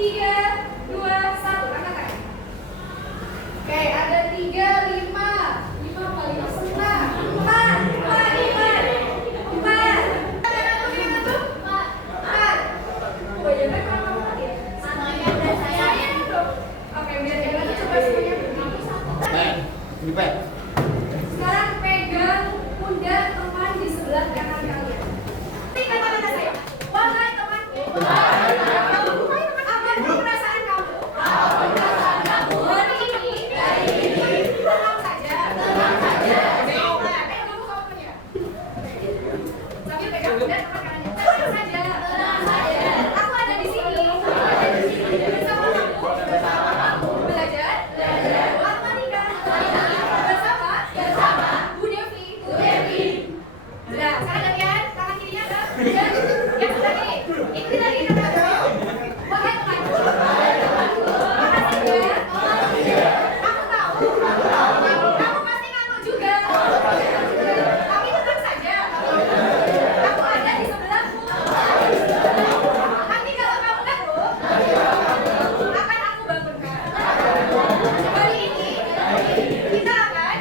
3, 2, 1, angkat tangan. Oke, ada 3, 5 apa? 5 setengah 4, 4. Ada tuh? 4. Oh ya, kan kalau kamu tadi ya? Saya dong. Oke, biar yang lain coba semuanya. Ini Pak. Sekarang pegang pundak teman di sebelah kanan kalian. Tinggal kata saya. Wahai temanku. Apa perasaan kamu? Hari ini tenang saja. Pegang kamunya. Sambil pegang pundak teman kanannya. Tenang saja. Aku ada di sini. Bersama kamu. Belajar. Matematika. Bersama Bu Devi. Nah, sekarang gantian, tangan kirinya ke yang sebelah kiri. Ikuti lagi kata wahai temanku. Makasih ya. Aku tahu. Kamu pasti ngantuk juga. Tapi tenang saja. Aku ada di sebelahmu. Nanti kalau kamu ngantuk, akan aku bangunkan. Kali ini kita akan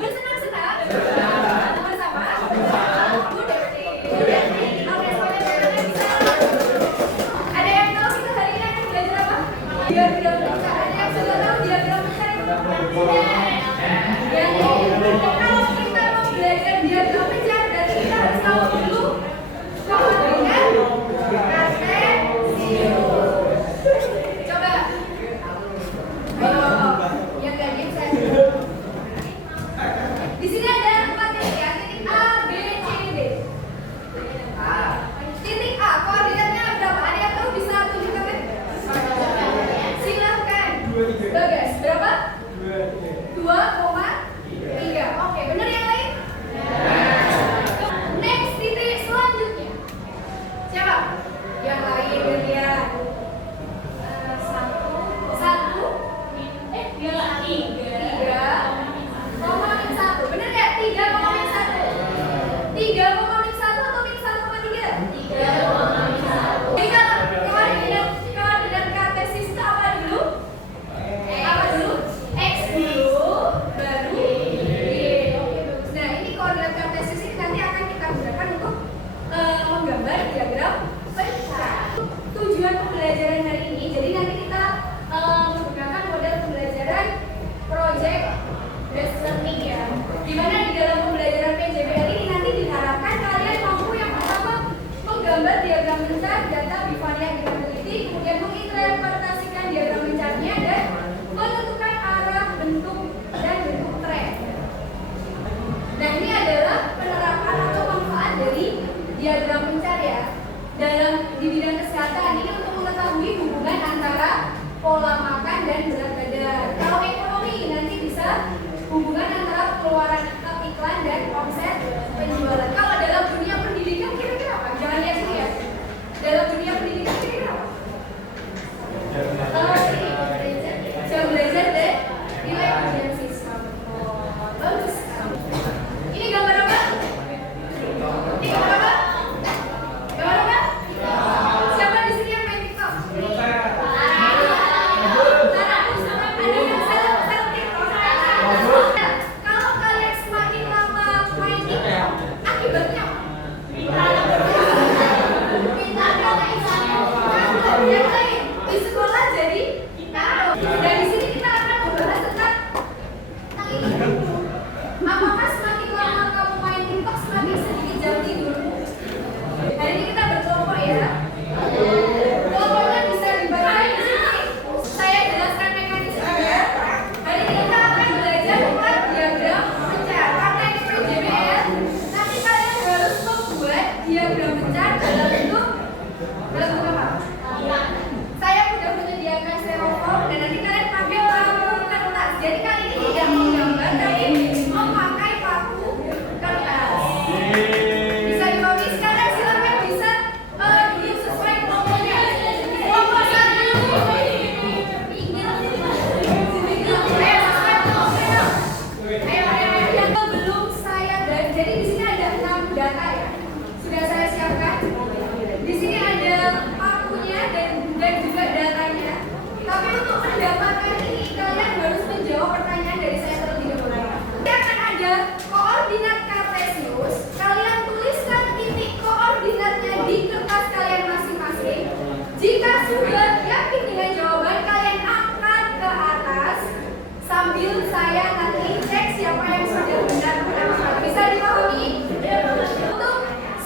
bersenang-senang bersama Bu Devi. Oke, semuanya bisa. Ada yang tahu kita hari ini akan belajar apa? Diagram besar. Ada yang sudah tahu diagram besar itu? Kalau kita mau belajar diagram besar, berarti kita harus tahu dulu koordinat kartesius. Coba. Ayo, yang gak diem saya. Di sini ada 4 titik ya, titik A, B, C, D. Titik A, koordinatnya berapa? Ada yang tahu bisa tunjukkan? Silahkan. Bagas, berapa? 2,3. Oke, benar yang lain? Next, titik selanjutnya. Siapa? Yang lain gantian. 3,1. Bener nggak? 3,1. 3,1 atau minus 1,3? 3,1. Jadi kalau koordinat kartesius itu apa dulu? Apa dulu? X dulu, baru Y. Oke, bagus. Nah, ini koordinat kartesius ini nanti akan kita gunakan untuk menggambar diagram besar. Tujuan pembelajaran hari ini, jadi nanti kita menggunakan model pembelajaran project based learning ya. Dimana di dalam pembelajaran PJBL ini nanti diharapkan kalian mampu yang pertama menggambar diagram besar, data bivariat dengan teliti, kemudian menginterpretasikan diagram besarnya dan menentukan arah, bentuk, dan bentuk tren. Nah, ini adalah penerapan atau manfaat dari diagram besar ya. Dalam di bidang kesehatan ini untuk mengetahui hubungan antara pola makan dan berat badan. Kalau ekonomi nanti bisa hubungan antara pengeluaran sudah yakin dengan jawaban, kalian angkat ke atas sambil saya nanti cek siapa yang sudah benar. Bisa dipahami? Untuk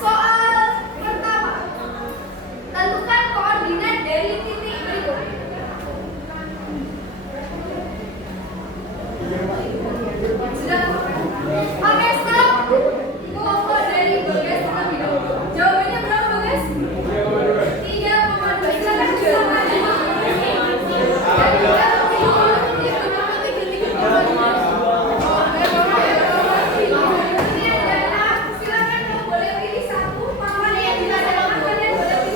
soal pertama, tentukan koordinat dari titik berikut. Sudah? Oke, stop. Kelompok dari Bagas terlebih dahulu. Jawabannya berapa, Bagas? 3,2. Silakan bersama. Silakan kamu boleh pilih satu. Papan yang dilakukan kalian boleh pilih satu.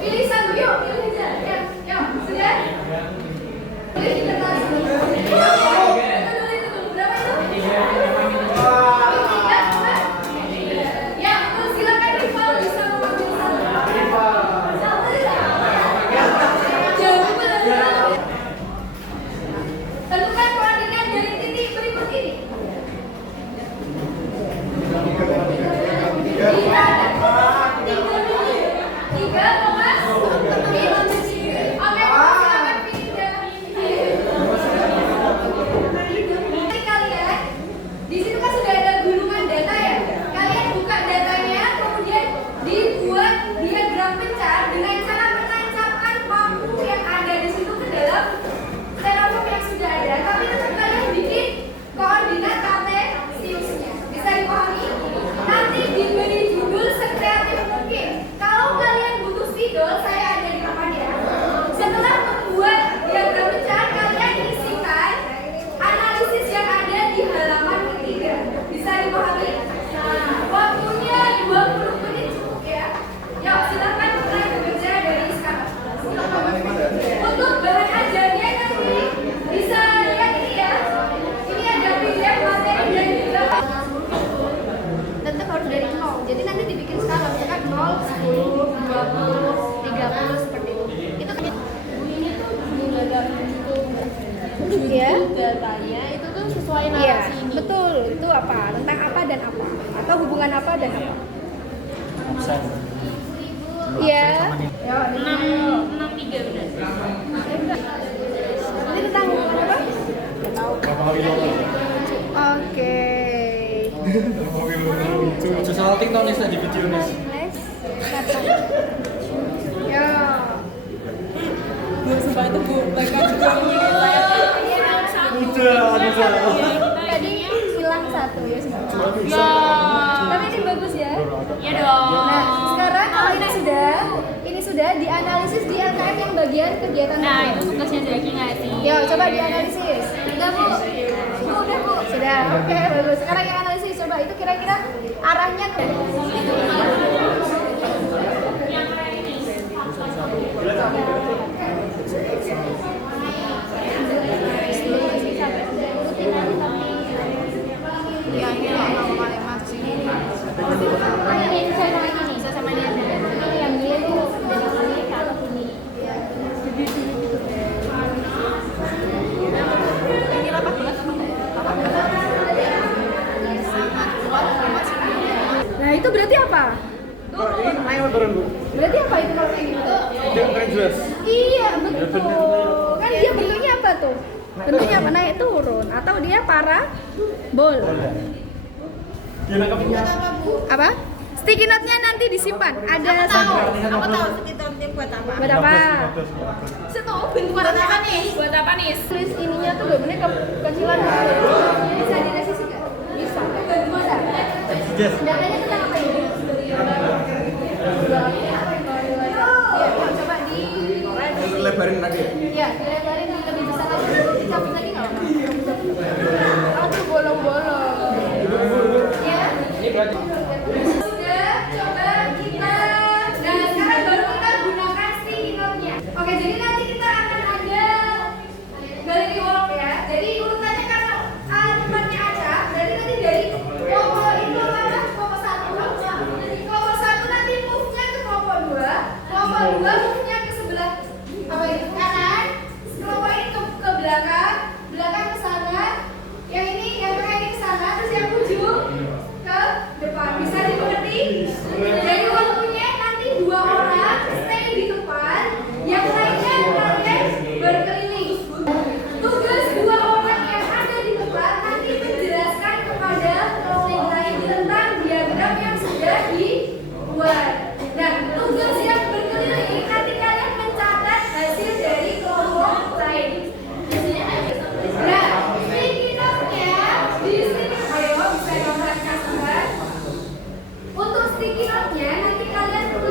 Pilih satu, yuk, pilih aja. Yuk, sudah? Pilih di kertas. Berapa itu? Ya, terus silakan rival bisa mengambil satu. Tentukan koordinat dari titik berikut ini. Tiga, Mas. Oke, silakan pilih data. Nanti kalian, di situ kan sudah ada gulungan data ya. Kalian buka datanya, kemudian dibuat diagram pecah dengan cara menancapkan paku yang ada di situ ke dalam styrofoam yang sudah ada. Tapi tetap kalian bikin koordinat kartesiusnya. Bisa dipahami? Nanti diberi judul sekreatif mungkin. Kalau kalian butuh spidol, saya ada di depan ya. Setelah membuat diagram pecah, kalian isikan analisis yang ada di halaman ketiga. Bisa dipahami? Nah, waktunya 20 menit cukup ya. Yuk, silakan mulai bekerja dari sekarang. Untuk bahan ajarnya nanti bisa lihat ini ya. Ini ada PDF materi dan juga tetap harus dari 0. Jadi nanti dibikin skala misalkan 0, 10, 20, 30 seperti itu. Itu kan bunyinya tuh ya. Datanya itu tuh sesuai Iya, narasi ini. betul. Itu apa? Tentang apa dan apa? Atau hubungan apa dan apa? Iya. Ya, 663 benar. ini tentang hubungan apa? Nggak tahu. Oke. Soal TikTok nih di video nih. Next. Ya. Gue sumpah itu Bu, mereka juga punya saya. Tadi hilang satu ya sebenarnya. Ya. Tapi ini bagus ya. Ya dong. Nah, sekarang kalau ini sudah dianalisis di LKM yang bagian kegiatan. Nah, itu tugasnya Zaki nggak sih? Ya, coba dianalisis. Sudah, Bu. Udah, Bu. Sudah. Oke, bagus. Sekarang yang analisis coba itu kira-kira arahnya ke Ya, ini kalau kalian masih ini bisa sama ini, bisa sama ini. yang ini tuh dari sini ke atas ini. Ini rapat banget apa enggak? Rapat banget. Sangat kuat masih. Nah, itu berarti apa? Berarti apa itu kalau kayak gitu? Iya, betul. Kan dia bentuknya apa tuh? Bentuknya apa? Naik turun atau dia parabol? Apa? Sticky note-nya nanti disimpan. Ada satu. Aku tahu sekitarnya buat apa. Buat apa? Saya tahu bentuk buat apa nih? Buat apa nih? Tulis ininya tuh bener kecilan. Bisa direvisi nggak? Bisa. Bisa. Datanya tentang apa ini? Ya, coba di Lebarin lagi ya? ya, dilebarin lebih besar lagi. Dicabut lagi nggak apa-apa? Aduh, bolong-bolong. Ya. Sudah, coba kita. Nah, sekarang baru kita gunakan sticky note-nya. Oke, jadi nanti kita akan ada galeri walk ya. Jadi urutannya karena tempatnya acak, jadi nanti dari kelompok itu apa? Kelompok 1. Kelompok 1 nanti move-nya ke kelompok 2. Kelompok 2 move-nya ke sebelah apa itu? Kanan. Kelompok ini ke belakang, belakang ke sana. Yang ini, yang tengah ini ke sana, terus yang ujung ke depan. Bisa dimengerti?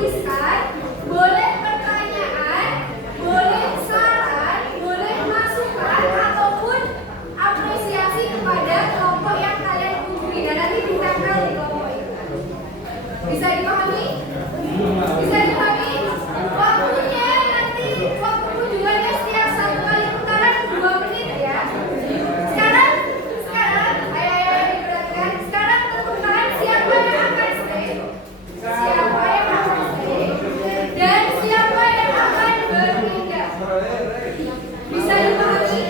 tuliskan, boleh pertanyaan, boleh saran, boleh masukan ataupun apresiasi kepada kelompok yang kalian kunjungi dan nanti ditempel di kelompok itu. Bisa dipahami? Bisa dipahami? Waktunya nanti waktu kunjungannya setiap 1 kali putaran 2 menit ya. Sekarang, ayo diperhatikan. Sekarang tentukan siapa yang akan stay, siapa yang akan stay, dan siapa yang akan berpindah. Bisa dipahami?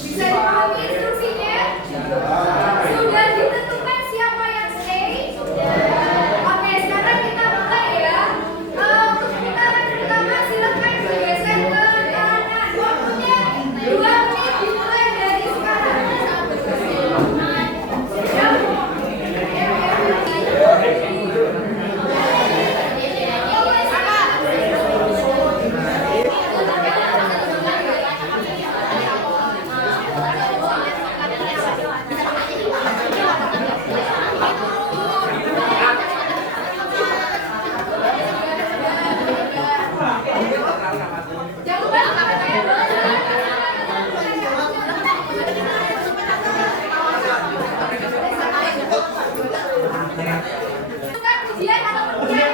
Bisa dipahami instruksinya? Sudah ditentukan siapa yang stay? Oke, sekarang kita mulai ya. Untuk putaran pertama silakan bergeser ke kanan. Waktunya 2 menit dimulai dari sekarang. Jangan lupa ujian atau ujian.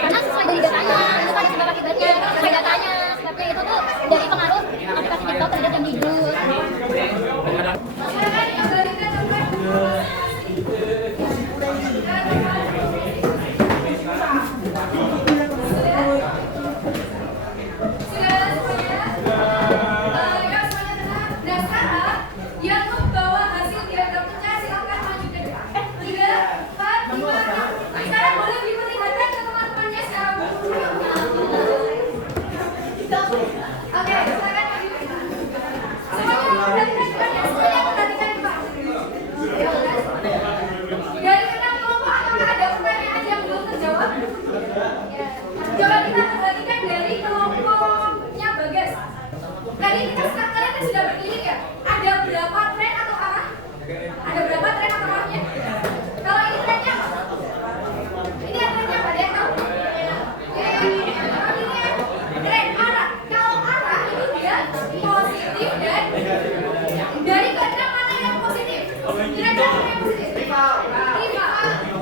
Karena sesuai dari datanya, itu ada sebab akibatnya. Sesuai datanya, sebabnya itu tuh dari pengaruh aplikasi TikTok terhadap jam tidur. Yang membawa hasil diagramnya silakan maju ke depan. 3, 4, 5, 6.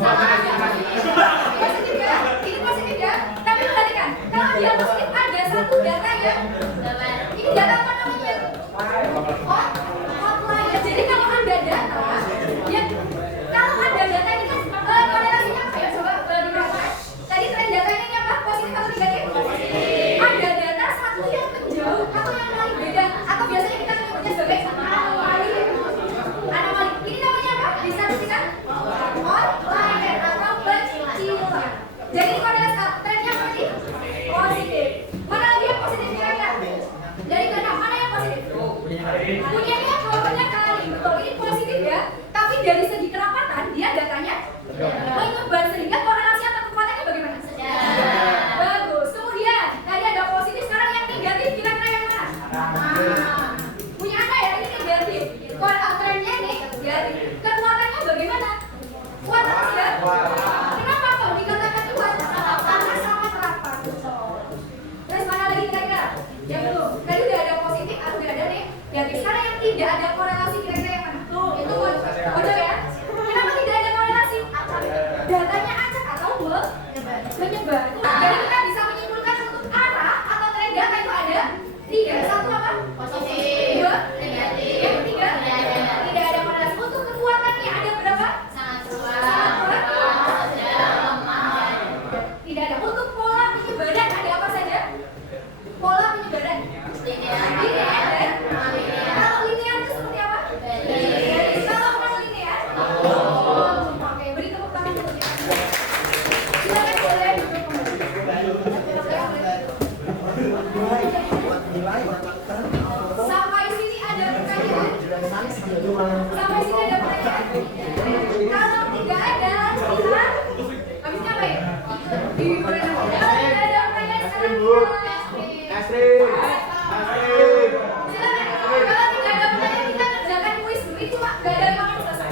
Positif ya, ini positif ya. Tapi perhatikan, kalau dia positif ada satu data yang ini data apa namanya? Outlier. Jadi kalau ada data, ya kalau ada data ini kan korelasinya apa ya? Coba dibaca. Tadi tren data ini apa? Positif atau negatif? Ada data satu yang menjauh atau yang paling beda atau biasanya kita menyebutnya sebagai anomali. Anomali. Ini namanya apa? Bisa kita outlier atau kecilan. Jadi korelasi trennya apa sih? Positif. Mana lagi yang positif kira-kira? Dari keenam mana yang positif? Punyanya jawabannya kali. Betul, ini positif ya. Tapi dari segi kerapatan dia datanya menyebar sehingga korelasi atau kekuatannya bagaimana? Bagus. Kemudian tadi ada positif, sekarang yang negatif kira-kira yang mana? Punya Anda ya, ini negatif. Trennya negatif. Kekuatannya bagaimana? Kuat atau tidak? Kenapa kok dikatakan kuat? Karena sangat rapat. Terus mana lagi kira-kira? Yang belum. Tadi udah ada positif, udah ada negatif. Sekarang yang tidak ada korelasi kira-kira yang mana? Itu bodoh ya. Kenapa tidak ada korelasi? Datanya acak atau menyebar. Jadi kita bisa menyimpulkan untuk arah atau tren data itu ada tiga. Satu apa? Positif. Dua negatif. Yang ketiga tidak ada korelasi. Untuk kekuatannya ada berapa? Sangat kuat. Tidak ada. Untuk pola penyebaran ada apa saja? Pola penyebaran linear. Kalau linear itu seperti apa? Garis. Kalau non linear? Oke, beri tepuk tangan dulu. Silakan boleh duduk kembali. Sampai sini ada pertanyaan? Sampai sini ada pertanyaan? Kalau tidak ada, kita habisnya apa ya? Hiburan. Kalau tidak ada pertanyaan sekarang silakan. Kalau tidak ada pertanyaan kita kerjakan kuis dulu. Itu Pak, gak ada makan selesai.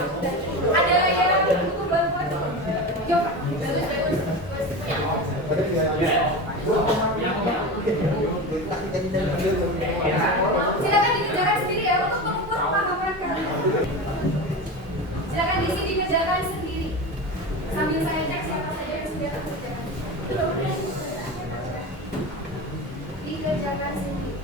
Ada yang buku bantuan? Yuk Pak. Silakan dikerjakan sendiri ya untuk mengukur pemahaman kalian. Silakan dikerjakan sendiri. Sambil saya cek siapa saja yang sudah kerjakan. Dikerjakan sendiri.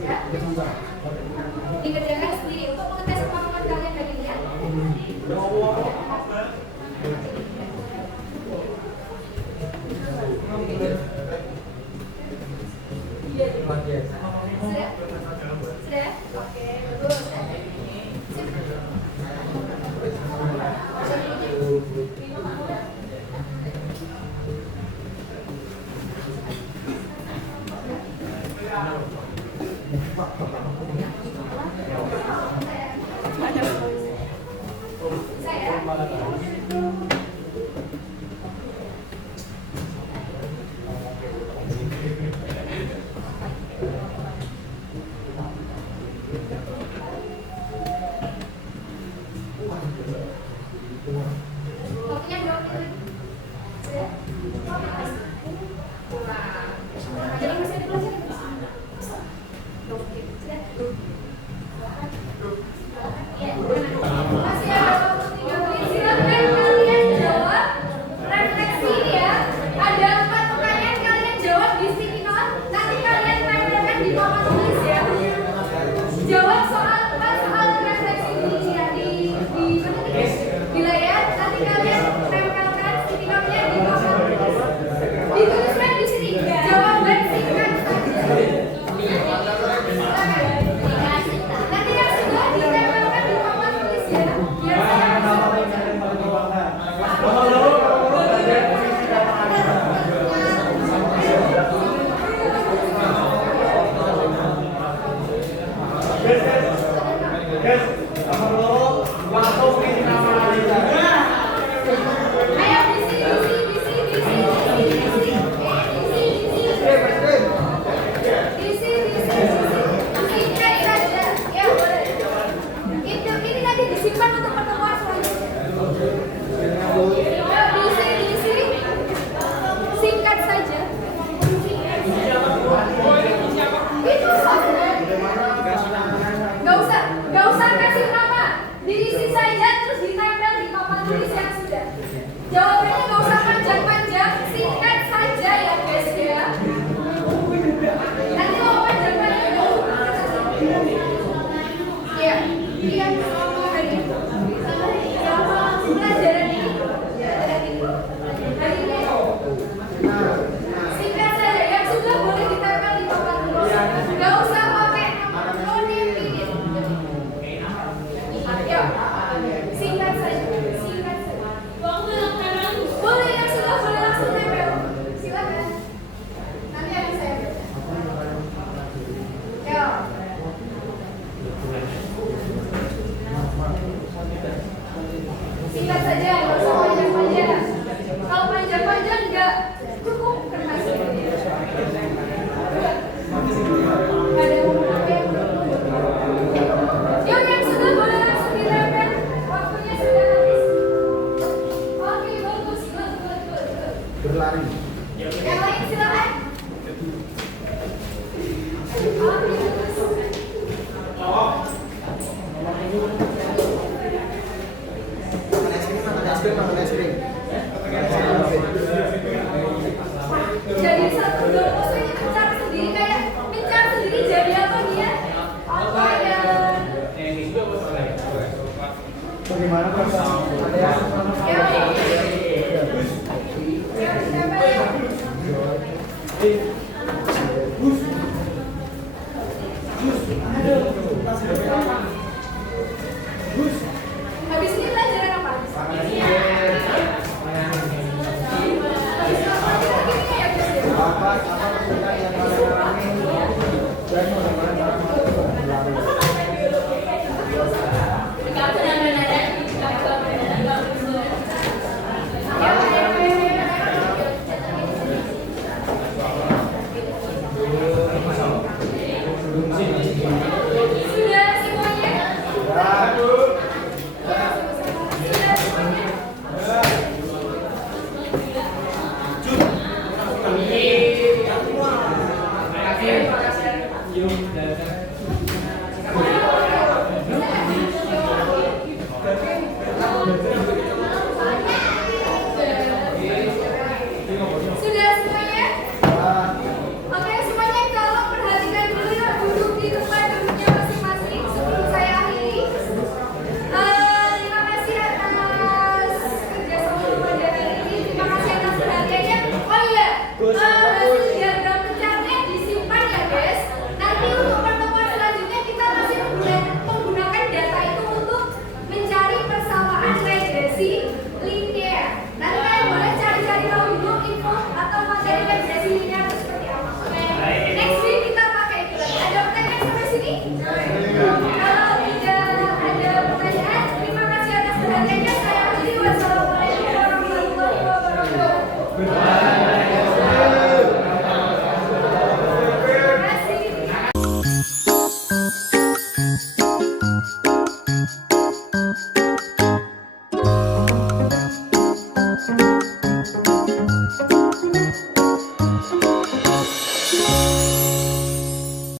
Ya. Dikerjakan sendiri untuk mengetes kemampuan kalian dari lihat. Sudah? Sudah? Oke, bagus. Waktunya 2 menit. Sudah? Jadi masih ada pelajaran? Oke, sudah. Masih ada waktu 3 menit. Silakan kalian jawab. Refleksi ya. Ada 4 pertanyaan kalian jawab di sticky note. Nanti kalian tempelkan di papan tulis ya. Jawab soal refleksi di layar. Nanti kalian tempelkan sticky note-nya di papan tulis. Dituliskan di sini. Jawaban singkat saja. Nanti yang sudah ditempelkan di papan tulis ya. Biar saya bisa ayo ini nanti disimpan untuk pertemuan selanjutnya. Jawabannya nggak usah panjang-panjang, singkat saja ya guys ya. Nanti kalau panjang-panjang ya, iya sama pelajaran ini. Hari ini singkat saja, yang sudah boleh ditempel di papan tulis. Nggak usah pakai nonim-nonim. Ayo, singkat saja, singkat saja. Boleh yang sudah boleh langsung tempel. Silakan. Nanti akan saya baca. Yo. Singkat saja, nggak usah panjang-panjang. Kalau panjang-panjang nggak cukup berhasil. Ada yang mau pakai yang belum? Yuk, yang sudah boleh langsung ditempel. Waktunya sudah habis. Oke, bagus, good. Berlari. Yang lain silakan. Oke, bagus. Makan es krim. Jadi satu dua maksudnya mencar sendiri kayak mencar sendiri jadi apa dia? Apa ya? Bagaimana perasaan? Ada yang